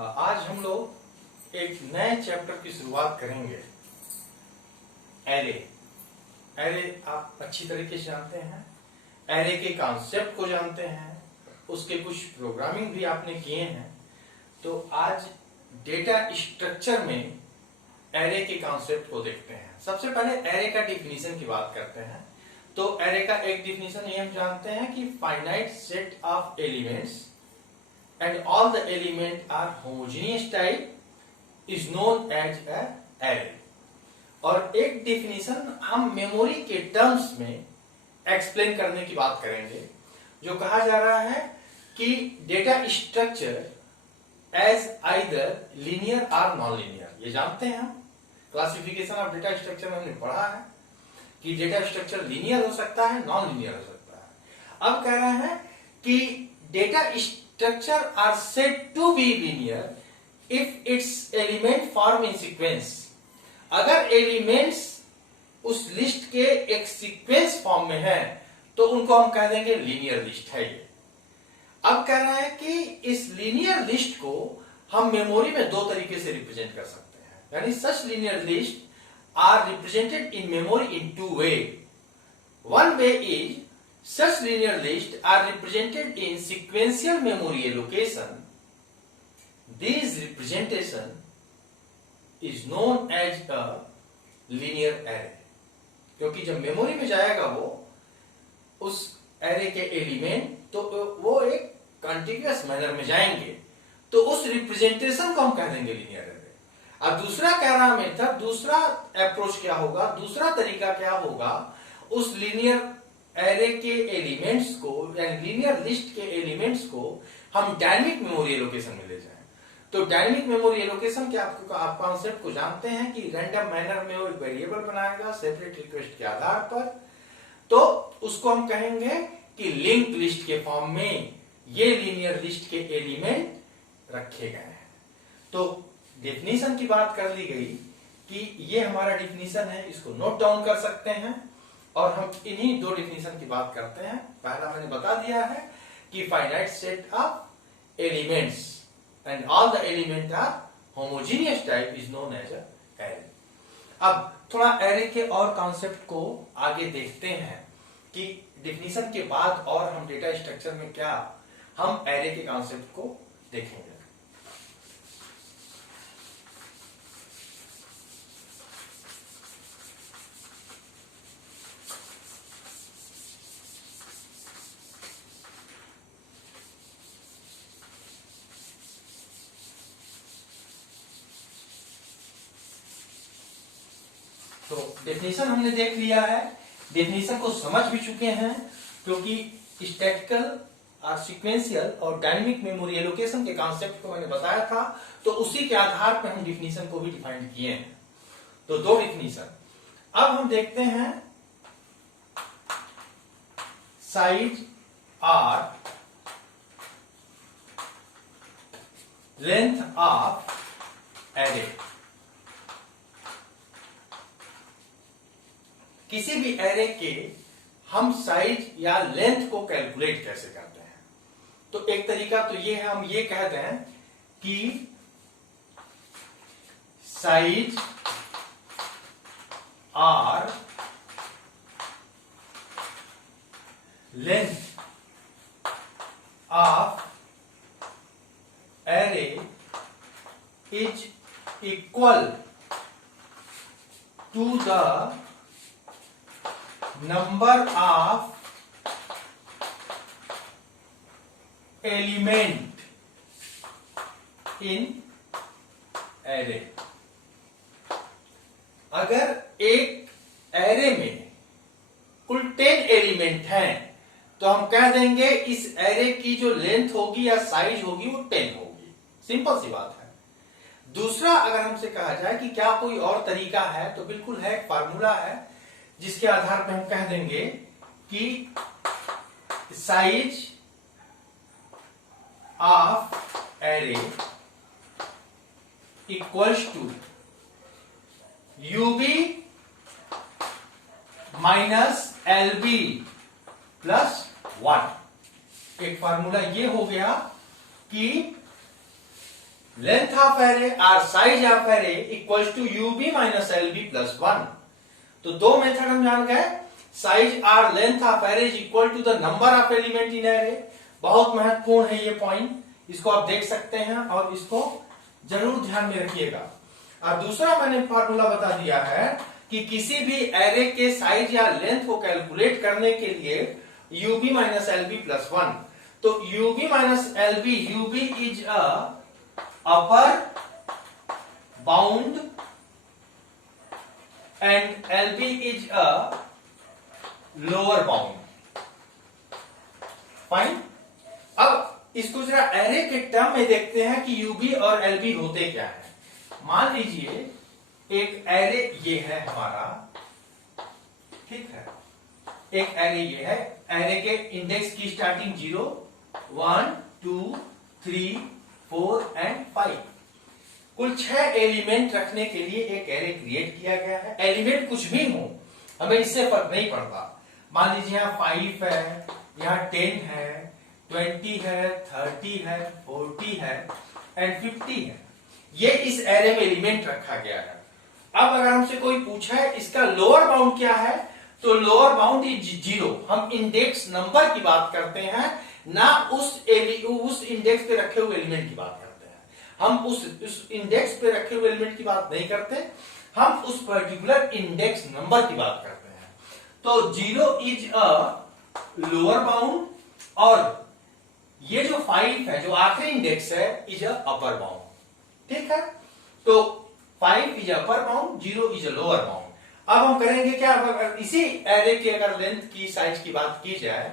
आज हम लोग एक नए चैप्टर की शुरुआत करेंगे। एरे आप अच्छी तरीके से जानते हैं, एरे के कॉन्सेप्ट को जानते हैं, उसके कुछ प्रोग्रामिंग भी आपने किए हैं। तो आज डेटा स्ट्रक्चर में एरे के कॉन्सेप्ट को देखते हैं। सबसे पहले एरे का डिफिनीशन की बात करते हैं। तो एरे का एक डिफिनीशन ये हम जानते हैं कि finite set of elements and all the elements are homogeneous type is known as a array। और एक डिफिनीशन हम मेमोरी के टर्म्स में एक्सप्लेन करने की बात करेंगे, जो कहा जा रहा है कि data structure as either linear और नॉन लीनियर। ये जानते हैं हम, क्लासिफिकेशन ऑफ डेटा स्ट्रक्चर में हमने पढ़ा है कि डेटा स्ट्रक्चर लीनियर हो सकता है, नॉन लीनियर हो सकता है। अब कह रहे हैं कि data structure are said to be linear if its element form in sequence। अगर एलिमेंट्स उस लिस्ट के एक सीक्वेंस फॉर्म में है तो उनको हम कह देंगे लीनियर लिस्ट है ये। अब कह रहा है कि इस लीनियर लिस्ट को हम मेमोरी में दो तरीके से रिप्रेजेंट कर सकते हैं, यानी such linear list are represented in memory in two way. One way is such linear lists are represented in sequential memory allocation। This representation is known as a linear array। क्योंकि जब memory में जाएगा वो उस array के element, तो वो एक कंटिन्यूअस मैनर में जाएंगे, तो उस रिप्रेजेंटेशन को हम कह देंगे लीनियर एरे। अब दूसरा कह रहा मेथड, दूसरा अप्रोच क्या होगा, दूसरा तरीका क्या होगा, उस लीनियर एरे के एलिमेंट्स को यानी लीनियर लिस्ट के एलिमेंट्स को हम डायनेमिक मेमोरी एलोकेशन में ले जाएं। तो डायनेमिक मेमोरी एलोकेशन के आप कॉन्सेप्ट को जानते हैं कि रैंडम मैनर में वो एक वेरिएबल बनाएगा सेपरेट रिक्वेस्ट के आधार पर, तो उसको हम कहेंगे कि लिंक लिस्ट के फॉर्म में ये लीनियर लिस्ट के एलिमेंट रखे गए हैं। तो डेफिनेशन की बात कर ली गई कि ये हमारा डेफिनेशन है, इसको नोट डाउन कर सकते हैं और हम इन्हीं दो डिफिनीशन की बात करते हैं। पहला मैंने बता दिया है कि finite set of elements and all the element are homogeneous type is known as a array. अब थोड़ा एरे के और कॉन्सेप्ट को आगे देखते हैं कि डिफिनीशन के बाद और हम डेटा स्ट्रक्चर में क्या हम एरे के कॉन्सेप्ट को देखेंगे। तो डेफिनेशन हमने देख लिया है, डेफिनेशन को समझ भी चुके हैं, क्योंकि स्टैटिकल और सीक्वेंशियल और डायनेमिक मेमोरी एलोकेशन के कॉन्सेप्ट को मैंने बताया था, तो उसी के आधार पर हम डेफिनेशन को भी डिफाइन किए हैं। तो दो डेफिनेशन। अब हम देखते हैं साइज और लेंथ ऑफ एरे। किसी भी एरे के हम साइज या लेंथ को कैलकुलेट कैसे करते हैं। तो एक तरीका तो ये है, हम ये कहते हैं कि साइज और length of array is equal to the number of element in array। अगर एक एरे में कुल 10 एलिमेंट हैं तो हम कह देंगे इस एरे की जो लेंथ होगी या साइज होगी वो 10 होगी। सिंपल सी बात है। दूसरा, अगर हमसे कहा जाए कि क्या कोई और तरीका है, तो बिल्कुल है, एक फार्मूला है जिसके आधार पर हम कह देंगे कि size of array equals to UB minus LB plus 1। एक फार्मूला ये हो गया कि लेंथ ऑफ एरे और size of array equals to UB minus LB plus 1। तो दो मेथड हम जान गए, साइज और length of array is equal to the number of element in array. बहुत महत्वपूर्ण है ये पॉइंट, इसको आप देख सकते हैं और इसको जरूर ध्यान में रखिएगा। और दूसरा मैंने फार्मूला बता दिया है कि किसी भी एरे के साइज या लेंथ को कैलकुलेट करने के लिए यूबी माइनस एलबी प्लस 1। तो UB minus LB, UB is a upper bound and LB is a lower bound. Fine. अब इसको जरा एरे के टर्म में देखते हैं कि यूबी और एलबी होते क्या है। मान लीजिए एक एरे ये है हमारा, ठीक है, एक एरे ये है, एरे के इंडेक्स की स्टार्टिंग 0, 1, 2, 3, 4 एंड 5। कुल 6 एलिमेंट रखने के लिए एक एरे क्रिएट किया गया है। एलिमेंट कुछ भी हो, हमें इससे फर्क नहीं पड़ता। मान लीजिए यहाँ 5 है, यहाँ 10 है, 20 है, 30 है, 40 है एंड 50 है। ये इस एरे में एलिमेंट रखा गया है। अब अगर हमसे कोई पूछा है इसका लोअर बाउंड क्या है, तो लोअर बाउंड इज 0। हम इंडेक्स नंबर की बात करते हैं, ना उस इंडेक्स पे रखे हुए एलिमेंट की बात करते हैं। हम उस इंडेक्स पे रखे हुए एलिमेंट की बात नहीं करते, हम उस पर्टिकुलर इंडेक्स नंबर की बात करते हैं। तो 0 इज अ लोअर बाउंड और ये जो 5 है, जो आखिरी इंडेक्स है, इज अ अपर बाउंड। ठीक है, तो 5 is upper bound, 0 is a lower bound. अब हम करेंगे क्या, अगर इसी एरे के अगर लेंथ की साइज की बात की जाए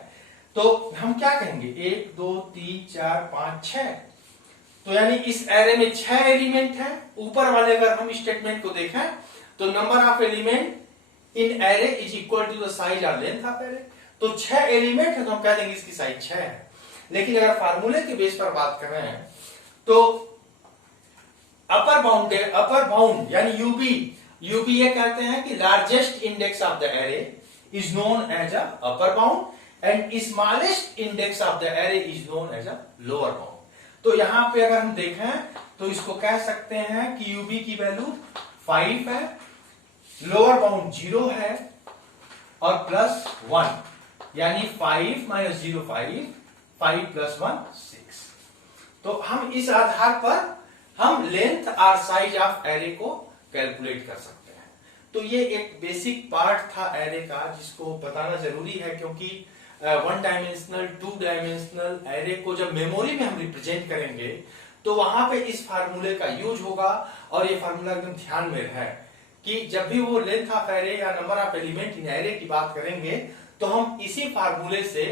तो हम क्या कहेंगे, 1 2 3 4 5 6। तो यानी इस एरे में 6 एलिमेंट है। ऊपर वाले अगर हम स्टेटमेंट को देखें तो number of element in array is equal to the size और लेंथ ऑफ एरे। तो 6 एलिमेंट है तो हम कह देंगे इसकी साइज 6 है। लेकिन अगर फार्मूले के बेस पर बात करें तो अपर बाउंड यानी यूबी ये कहते हैं कि largest index of the array is known as a upper bound and smallest index of the array is known as a lower bound. तो यहां पे अगर हम देखें तो इसको कह सकते हैं कि यूबी की वैल्यू 5 है, लोअर बाउंड 0 है और प्लस 1, यानी 5 माइनस 0 5 प्लस 1 6। तो हम इस आधार पर हम लेंथ और साइज ऑफ एरे को कैलकुलेट कर सकते हैं। तो ये एक बेसिक पार्ट था एरे का, जिसको बताना जरूरी है, क्योंकि 1 डायमेंशनल 2 डायमेंशनल एरे को जब मेमोरी में हम रिप्रेजेंट करेंगे तो वहां पे इस फार्मूले का यूज होगा। और ये फार्मूला एकदम ध्यान में है कि जब भी वो लेंथ ऑफ एरे या number of element in array की बात करेंगे तो हम इसी फार्मूले से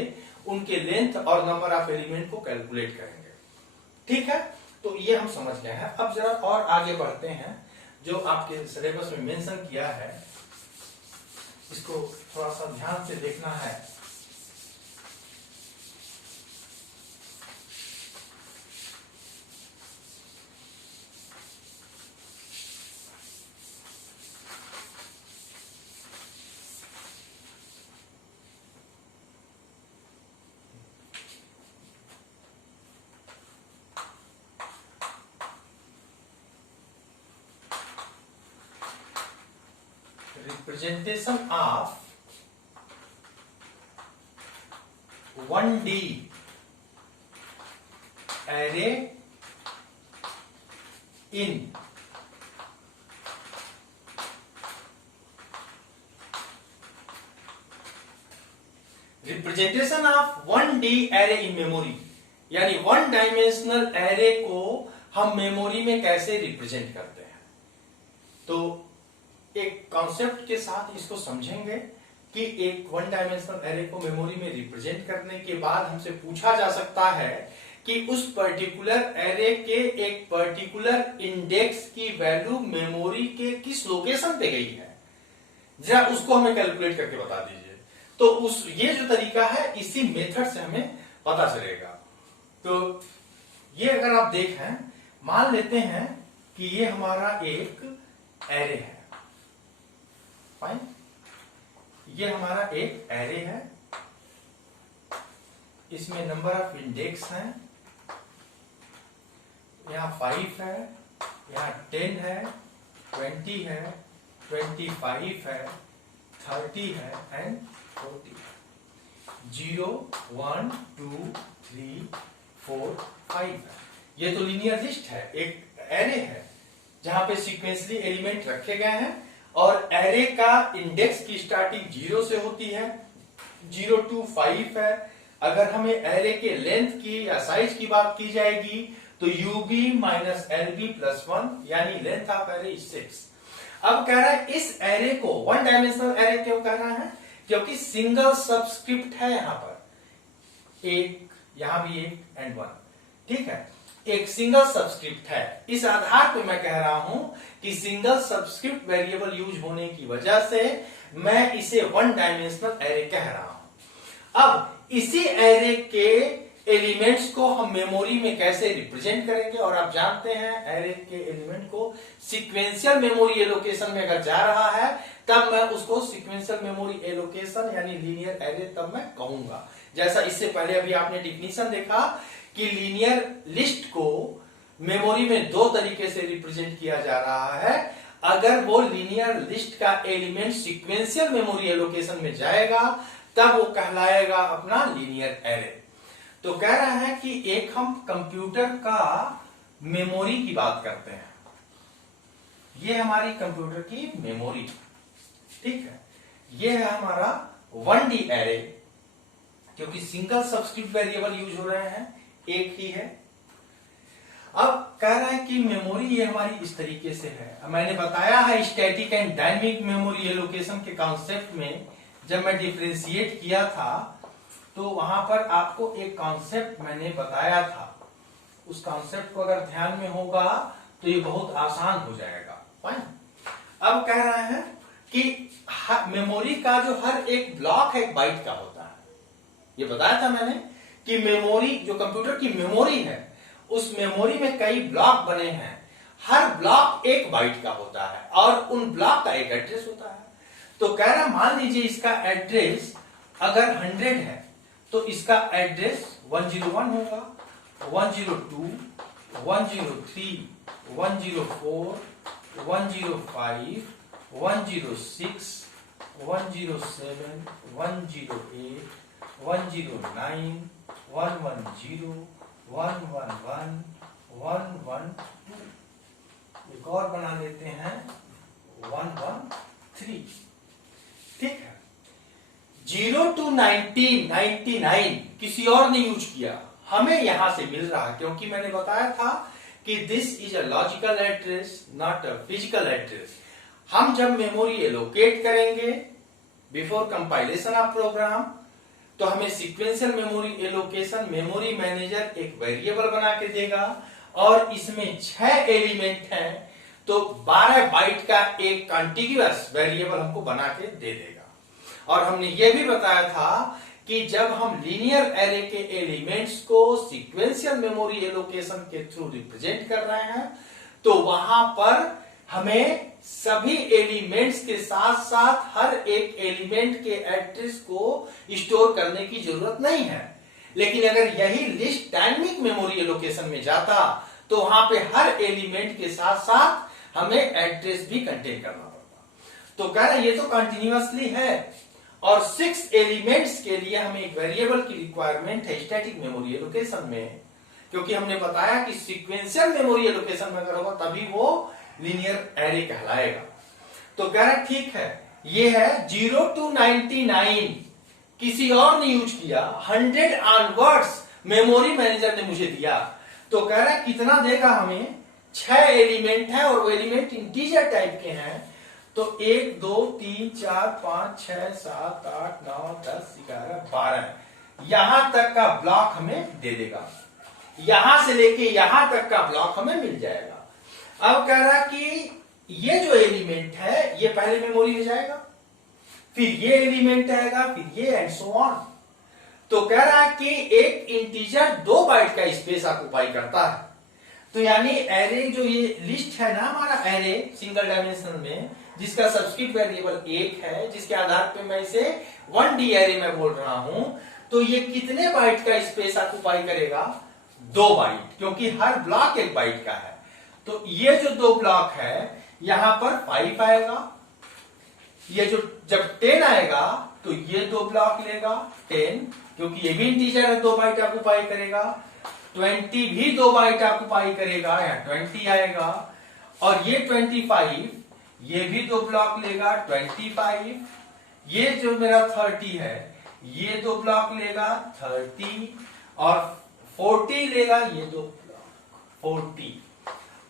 उनके लेंथ और नंबर ऑफ एलिमेंट को कैलकुलेट करेंगे। ठीक है, तो ये हम समझ गए हैं। अब जरा और आगे बढ़ते हैं, जो आपके सिलेबस में मेंशन किया है इसको थोड़ा सा ध्यान से देखना है। Representation of 1D array in representation of 1D array in memory, यानी 1 डायमेंशनल एरे को हम मेमोरी में कैसे रिप्रेजेंट करते हैं। तो एक कॉन्सेप्ट के साथ इसको समझेंगे कि एक 1 डायमेंशनल एरे को मेमोरी में रिप्रेजेंट करने के बाद हमसे पूछा जा सकता है कि उस पर्टिकुलर एरे के एक पर्टिकुलर इंडेक्स की वैल्यू मेमोरी के किस लोकेशन पे गई है, जरा उसको हमें कैलकुलेट करके बता दीजिए। तो ये जो तरीका है इसी मेथड से हमें पता चलेगा। तो ये अगर आप देखें, मान लेते हैं कि ये हमारा एक एरे है, फाइन, ये हमारा एक एरे है, इसमें नंबर ऑफ इंडेक्स हैं यहाँ 5 है, यहाँ 10 है, 20 है, 25 है, 30 है एंड 40 है। 0 1 2 3 4 5 है। ये तो लीनियर लिस्ट है, एक एरे है जहां पे सीक्वेंसली एलिमेंट रखे गए हैं और एरे का इंडेक्स की स्टार्टिंग 0 से होती है, 0 to 5 है। अगर हमें एरे के लेंथ की या साइज की बात की जाएगी तो ub माइनस LB प्लस 1 यानी लेंथ ऑफ एरे 6। अब कह रहा है इस एरे को वन डायमेंशनल एरे क्यों कह रहा है? क्योंकि सिंगल सबस्क्रिप्ट है यहां पर, एक यहां भी एक एंड 1, ठीक है, एक सिंगल सबस्क्रिप्ट है। इस आधार पे मैं कह रहा हूं कि सिंगल सबस्क्रिप्ट वेरिएबल यूज होने की वजह से मैं इसे वन डायमेंशनल एरे कह रहा हूं। अब इसी एरे के एलिमेंट्स को हम मेमोरी में कैसे रिप्रेजेंट करेंगे, और आप जानते हैं एरे के एलिमेंट को सीक्वेंशियल मेमोरी एलोकेशन में अगर जा रहा है तब मैं उसको सीक्वेंशियल मेमोरी एलोकेशन यानी लीनियर एरे तब मैं कहूंगा। जैसा इससे पहले अभी आपने डिफिनीशन देखा कि लीनियर लिस्ट को मेमोरी में दो तरीके से रिप्रेजेंट किया जा रहा है। अगर वो लीनियर लिस्ट का एलिमेंट सीक्वेंशियल मेमोरी एलोकेशन में जाएगा तब वो कहलाएगा अपना लीनियर एरे। तो कह रहा है कि एक हम कंप्यूटर का मेमोरी की बात करते हैं, ये हमारी कंप्यूटर की मेमोरी, ठीक है, ये है हमारा 1D एरे, क्योंकि सिंगल सबस्क्रिप्ट वेरिएबल यूज हो रहे हैं, एक ही है। अब कह रहा है कि मेमोरी ये हमारी इस तरीके से है। मैंने बताया है static and dynamic memory allocation के कॉन्सेप्ट में जब मैं डिफरेंशिएट किया था तो वहां पर आपको एक कॉन्सेप्ट मैंने बताया था, उस कॉन्सेप्ट को अगर ध्यान में होगा तो ये बहुत आसान हो जाएगा। फाइन। अब कह रहा है कि मेमोरी का जो हर एक ब्लॉक है एक बाइट का होता है। ये बताया था मैंने कि मेमोरी जो कंप्यूटर की मेमोरी है उस मेमोरी में कई ब्लॉक बने हैं, हर ब्लॉक एक बाइट का होता है और उन ब्लॉक का एक एड्रेस होता है। तो कह रहा मान लीजिए इसका एड्रेस अगर 100 है तो इसका एड्रेस 101 होगा, 102, 103, 104, 105, 106, 107, 108, 109, 110, 111, 112, एक और बना लेते हैं 113, ठीक है। 0 to 99 किसी और ने यूज किया, हमें यहां से मिल रहा है क्योंकि मैंने बताया था कि this is a logical address not a physical address. हम जब मेमोरी एलोकेट करेंगे बिफोर कंपाइलेशन ऑफ प्रोग्राम तो हमें sequential memory allocation memory manager एक वेरिएबल बना के देगा और इसमें 6 एलिमेंट हैं तो 12 बाइट का एक कॉन्टिग्यूअस वेरिएबल हमको बना के दे देगा। और हमने ये भी बताया था कि जब हम लीनियर एरे के एलिमेंट्स को सीक्वेंशियल मेमोरी एलोकेशन के थ्रू रिप्रेजेंट कर रहे हैं तो वहां पर हमें सभी एलिमेंट्स के साथ साथ हर एक एलिमेंट के एड्रेस को स्टोर करने की जरूरत नहीं है। लेकिन अगर यही लिस्ट डायनेमिक मेमोरी एलोकेशन में जाता तो वहां पे हर एलिमेंट के साथ साथ हमें एड्रेस भी कंटेन करना पड़ता। तो कह रहे ये तो कंटिन्यूअसली है और 6 एलिमेंट्स के लिए हमें एक वेरिएबल की रिक्वायरमेंट है स्टैटिक मेमोरी एलोकेशन में, क्योंकि हमने बताया कि सीक्वेंशियल मेमोरी एलोकेशन में अगर होगा तभी वो लीनियर एरे कहलाएगा। तो कह रहा ठीक है, ये है 0 to 99 किसी और ने यूज किया, 100 ऑनवर्ड्स मेमोरी मैनेजर ने मुझे दिया। तो कह रहा है कितना देगा हमें, 6 एलिमेंट है और वो एलिमेंट इंटीजर टाइप के हैं तो 1 2 3 4 5 6 7 8 9 10 11 12 यहां तक का ब्लॉक हमें दे देगा, यहां से लेके यहां तक का ब्लॉक हमें मिल जाएगा। अब कह रहा कि ये जो एलिमेंट है ये पहले मेमोरी में जाएगा, फिर ये एलिमेंट आएगा, फिर ये एंड सो ऑन। तो कह रहा है कि एक इंटीजर 2 बाइट का स्पेस ऑक्युपाई करता है। तो यानी एरे जो ये लिस्ट है ना हमारा एरे सिंगल डायमेंशन में जिसका सबस्क्रिप्ट वेरिएबल 1 है, जिसके आधार पे मैं इसे 1D एरे में बोल रहा हूं, तो ये कितने बाइट का स्पेस ऑक्युपाई करेगा, 2 बाइट, क्योंकि हर ब्लॉक 1 बाइट का है। तो ये जो 2 ब्लॉक है यहां पर 5 आएगा, ये जो जब 10 आएगा तो ये 2 ब्लॉक लेगा 10, क्योंकि ये भी इंटीजर है, 2 बाइट ऑक्युपाई करेगा। 20 भी 2 बाइट ऑक्युपाई करेगा, या 20 आएगा। और ये 25 ये भी 2 ब्लॉक लेगा 25। ये जो मेरा 30 है ये 2 ब्लॉक लेगा 30, और 40 लेगा ये 2 ब्लॉक 40।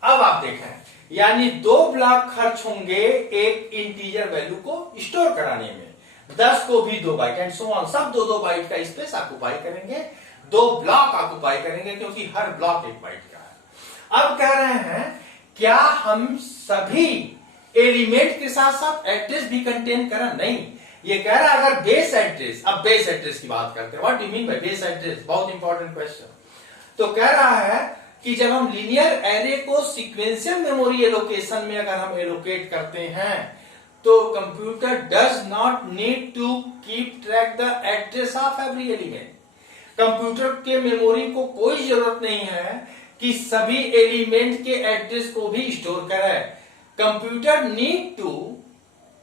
अब आप देखें, यानी 2 ब्लॉक खर्च होंगे एक इंटीजर वैल्यू को स्टोर कराने में, 10 को भी 2 बाइट एंड सो ऑन, सब 2-2 बाइट का स्पेस ऑक्युपाई करेंगे, 2 ब्लॉक ऑक्युपाई करेंगे, क्योंकि हर ब्लॉक 1 बाइट का है। अब कह रहे हैं क्या हम सभी एलिमेंट के साथ साथ एड्रेस भी कंटेन करें? नहीं, ये कह रहा है अगर बेस एड्रेस, अब बेस एड्रेस की बात करते हैं, what do mean by base address, बहुत इंपॉर्टेंट क्वेश्चन। तो कह रहा है कि जब हम लीनियर एरे को सीक्वेंशियल मेमोरी एलोकेशन में अगर हम एलोकेट करते हैं तो computer does not need to keep track the address of every element. Computer के मेमोरी को कोई जरूरत नहीं है कि सभी एलिमेंट के एड्रेस को भी स्टोर करे। Computer need to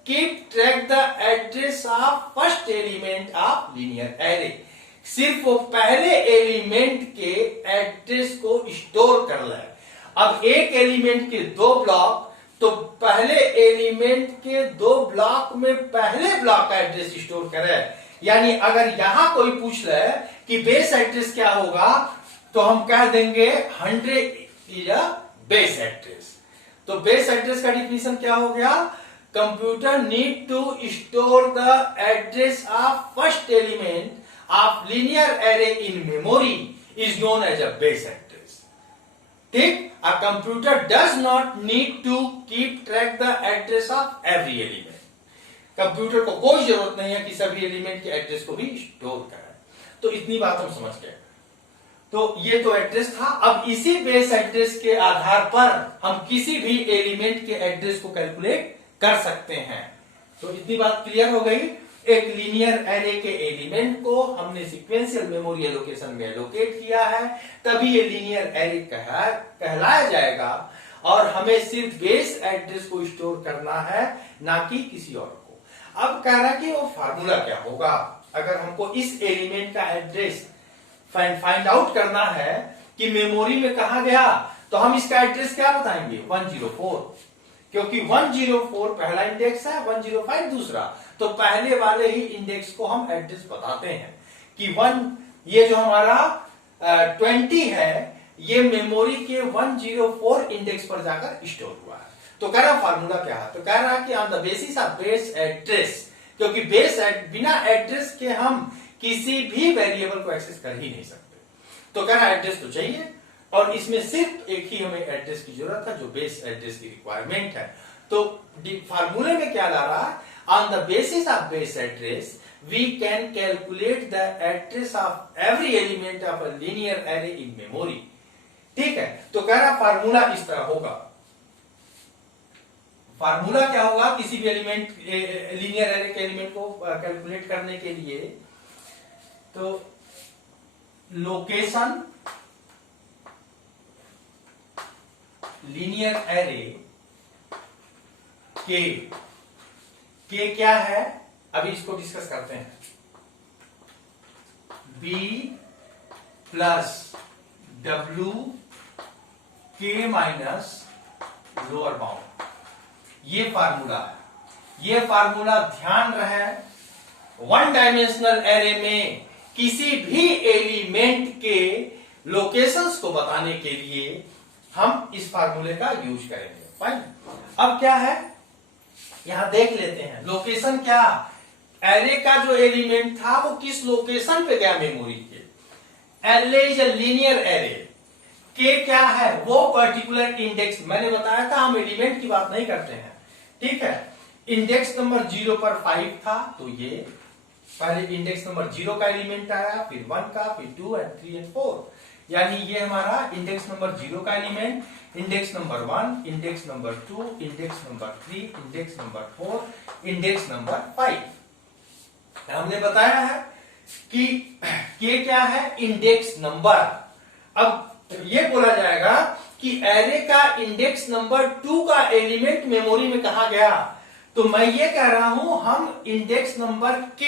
keep track the address of first element of linear array, सिर्फ वो पहले एलिमेंट के एड्रेस को स्टोर कर ले। अब एक एलिमेंट के 2 ब्लॉक, तो पहले एलिमेंट के 2 ब्लॉक में पहले ब्लॉक का एड्रेस स्टोर करे। यानी अगर यहां कोई पूछ ले कि बेस एड्रेस क्या होगा, तो हम कह देंगे 100 इज अ बेस एड्रेस। तो बेस एड्रेस का डिफिनेशन क्या हो गया? Computer need to store the address of first element of linear array in memory is known as a base address. ठीक? A computer does not need to keep track the address of every element. Computer को कोई जरूरत नहीं है कि सभी element के address को भी स्टोर करें। तो इतनी बात हम समझ गए। तो ये तो एड्रेस था। अब इसी बेस एड्रेस के आधार पर हम किसी भी एलिमेंट के एड्रेस को कैलकुलेट कर सकते हैं। तो इतनी बात क्लियर हो गई। एक लीनियर एरे के एलिमेंट को हमने सीक्वेंशियल मेमोरी एलोकेशन में एलोकेट किया है, तभी ये लीनियर एरे कहलाया जाएगा, और हमें सिर्फ बेस एड्रेस को स्टोर करना है, ना कि किसी और को। अब कह रहा है कि वो फार्मूला क्या होगा अगर हमको इस एलिमेंट का एड्रेस फाइंड आउट करना है कि मेमोरी में कहा गया, तो हम इसका एड्रेस क्या बताएंगे? 104, क्योंकि 104 पहला इंडेक्स है, 105 दूसरा, तो पहले वाले ही इंडेक्स को हम एड्रेस बताते हैं कि 1, ये जो हमारा 20 है ये मेमोरी के 104 इंडेक्स पर जाकर स्टोर हुआ है। तो कह रहा फार्मूला क्या है? तो कह रहा है कि on the basis of base address, क्योंकि बिना एड्रेस के हम किसी भी वेरिएबल को एक्सेस कर ही नहीं सकते। तो कह रहा एड्रेस तो चाहिए, और इसमें सिर्फ एक ही हमें एड्रेस की जरूरत है जो बेस एड्रेस की रिक्वायरमेंट है। तो फार्मूले में क्या ला रहा है? On the basis of base address we can calculate the address of every element of a linear array in memory. ठीक है, तो कह रहा फार्मूला इस तरह होगा। फार्मूला क्या होगा किसी भी एलिमेंट, लीनियर एरे के एलिमेंट को कैलकुलेट करने के लिए? तो लोकेशन लीनियर एरे के क्या है, अभी इसको डिस्कस करते हैं। b प्लस w के माइनस लोअर बाउंड, ये फार्मूला है। ये फार्मूला ध्यान रहे, 1 डायमेंशनल एरे में किसी भी एलिमेंट के लोकेशंस को बताने के लिए हम इस फार्मूले का यूज करेंगे। फाइन। अब क्या है यहां देख लेते हैं। लोकेशन क्या, एरे का जो एलिमेंट था वो किस लोकेशन पे गया मेमोरी के। L is a linear array. के क्या है, वो पर्टिकुलर इंडेक्स, मैंने बताया था हम एलिमेंट की बात नहीं करते हैं। ठीक है, इंडेक्स नंबर 0 पर 5 था, तो ये पहले इंडेक्स नंबर 0 का एलिमेंट आया, फिर 1 का, फिर 2 एंड 3 एंड 4, यानी ये हमारा इंडेक्स नंबर 0 का element, index number 1, index number 2, index number 3, index number 4, index number 5। हमने बताया है कि क्या है, इंडेक्स नंबर। अब ये बोला जाएगा कि एरे का इंडेक्स नंबर 2 का एलिमेंट मेमोरी में कहा गया। तो मैं ये कह रहा हूं हम index number k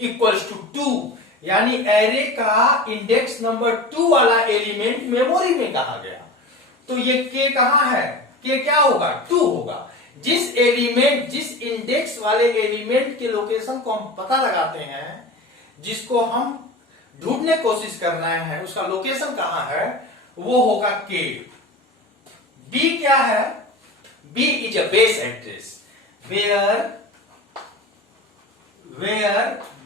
equals to 2, यानी एरे का इंडेक्स नंबर 2 वाला एलिमेंट मेमोरी में कहा गया। तो ये k कहां है? k क्या होगा? 2 होगा। जिस इंडेक्स वाले एलिमेंट के लोकेशन को हम पता लगाते हैं, जिसको हम ढूंढने कोशिश कर रहे हैं, उसका लोकेशन कहां है, वो होगा k। b क्या है? b is a base address where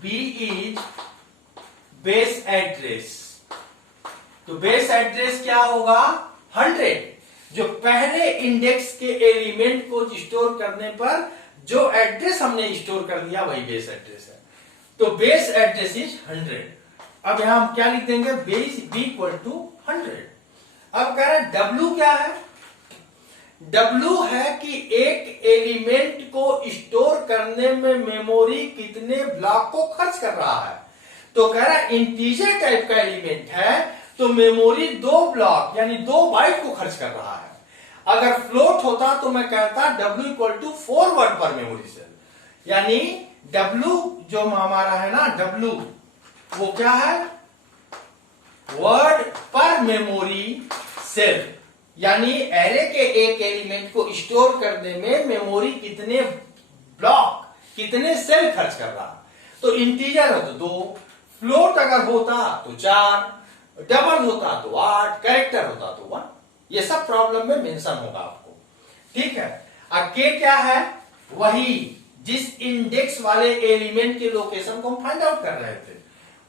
b is base address. तो बेस एड्रेस क्या होगा? 100। जो पहले इंडेक्स के एलिमेंट को स्टोर करने पर जो एड्रेस हमने स्टोर कर दिया वही बेस एड्रेस है। तो बेस एड्रेस इज 100। अब यहां हम क्या लिख देंगे? Base b equal to 100। अब कह रहे हैं w क्या है? w है कि एक एलिमेंट को स्टोर करने में मेमोरी कितने ब्लॉक को खर्च कर रहा है। तो कह रहा है इंटीजर टाइप का एलिमेंट है तो मेमोरी 2 ब्लॉक यानी 2 बाइट को खर्च कर रहा है। अगर फ्लोट होता तो मैं कहता w इक्वल टू 4 वर्ड पर मेमोरी सेल, यानी w जो हमारा है ना, w वो क्या है? वर्ड पर मेमोरी सेल, यानी एरे के एक एलिमेंट को स्टोर करने में मेमोरी कितने ब्लॉक, कितने सेल खर्च कर रहा। तो इंटीजर हो तो 2, फ्लोट अगर होता तो 4, डबल होता तो 8, कैरेक्टर होता तो 1। ये सब प्रॉब्लम में मेंशन होगा आपको, ठीक है। अब के क्या है? वही जिस इंडेक्स वाले एलिमेंट के लोकेशन को हम फाइंड आउट कर रहे थे।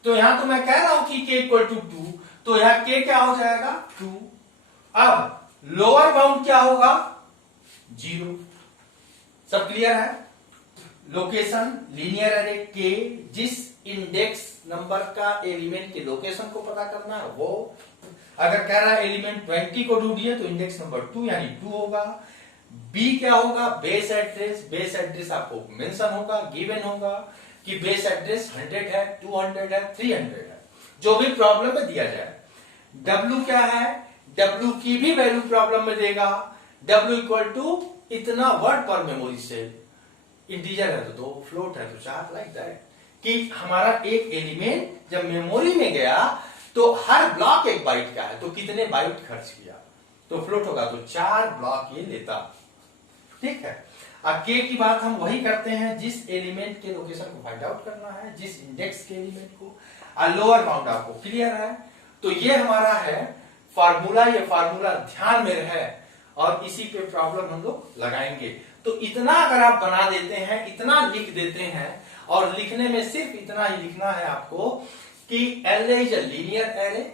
तो यहां तो मैं कह रहा हूं कि k इक्वल टू 2, तो यहां k क्या हो जाएगा? 2। अब लोअर बाउंड क्या होगा? 0। सब क्लियर है? लोकेशन लीनियर एरे k, जिस इंडेक्स नंबर का एलिमेंट के लोकेशन को पता करना है वो। अगर कह रहा है एलिमेंट 20 को ढूंढिए तो इंडेक्स नंबर 2 यानी 2 होगा। b क्या होगा? Base address. बेस एड्रेस आपको मेंशन होगा, गिवन होगा कि बेस एड्रेस 100 है, 200 है, 300 है, जो भी प्रॉब्लम में दिया जाए। w क्या है? w की भी वैल्यू प्रॉब्लम में देगा। w इक्वल टू इतना वर्ड पर मेमोरी सेल, इंटीजर है तो 2, फ्लोट है तो 4, लाइक दैट। कि हमारा एक एलिमेंट जब मेमोरी में गया तो हर ब्लॉक 1 बाइट का है, तो कितने बाइट खर्च किया। तो फ्लोट होगा तो 4 ब्लॉक ये लेता, ठीक है। अब k की बात हम वही करते हैं जिस एलिमेंट के लोकेशन को फाइंड आउट करना है, जिस इंडेक्स के एलिमेंट को। लोअर बाउंड आपको क्लियर है? तो ये हमारा है फार्मूला। ये फार्मूला ध्यान में रहे और इसी पे प्रॉब्लम हम लोग लगाएंगे। तो इतना अगर आप बना देते हैं, इतना लिख देते हैं, और लिखने में सिर्फ इतना ही लिखना है आपको कि LA is a linear array,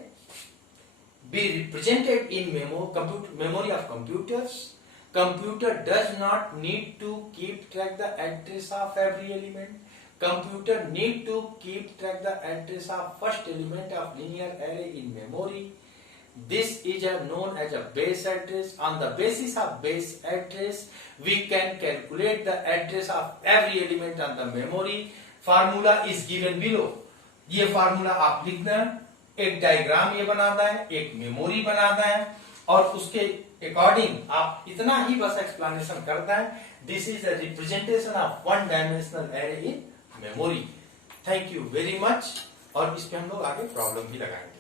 be represented in memory of computers. Computer does not need to keep track the address of every element. Computer need to keep track the address of first element of linear array in memory. This is known as a base address. On the basis of base address, we can calculate the address of every element on the memory. Formula is given below. ये formula आप लिखना, एक diagram ये बनाना है, एक memory बनाना है, और उसके अकॉर्डिंग आप इतना ही बस एक्सप्लेनेशन करता है। This is a representation of 1 dimensional array in memory. Thank you very much. और इस पे हम लोग आगे प्रॉब्लम भी लगाएंगे।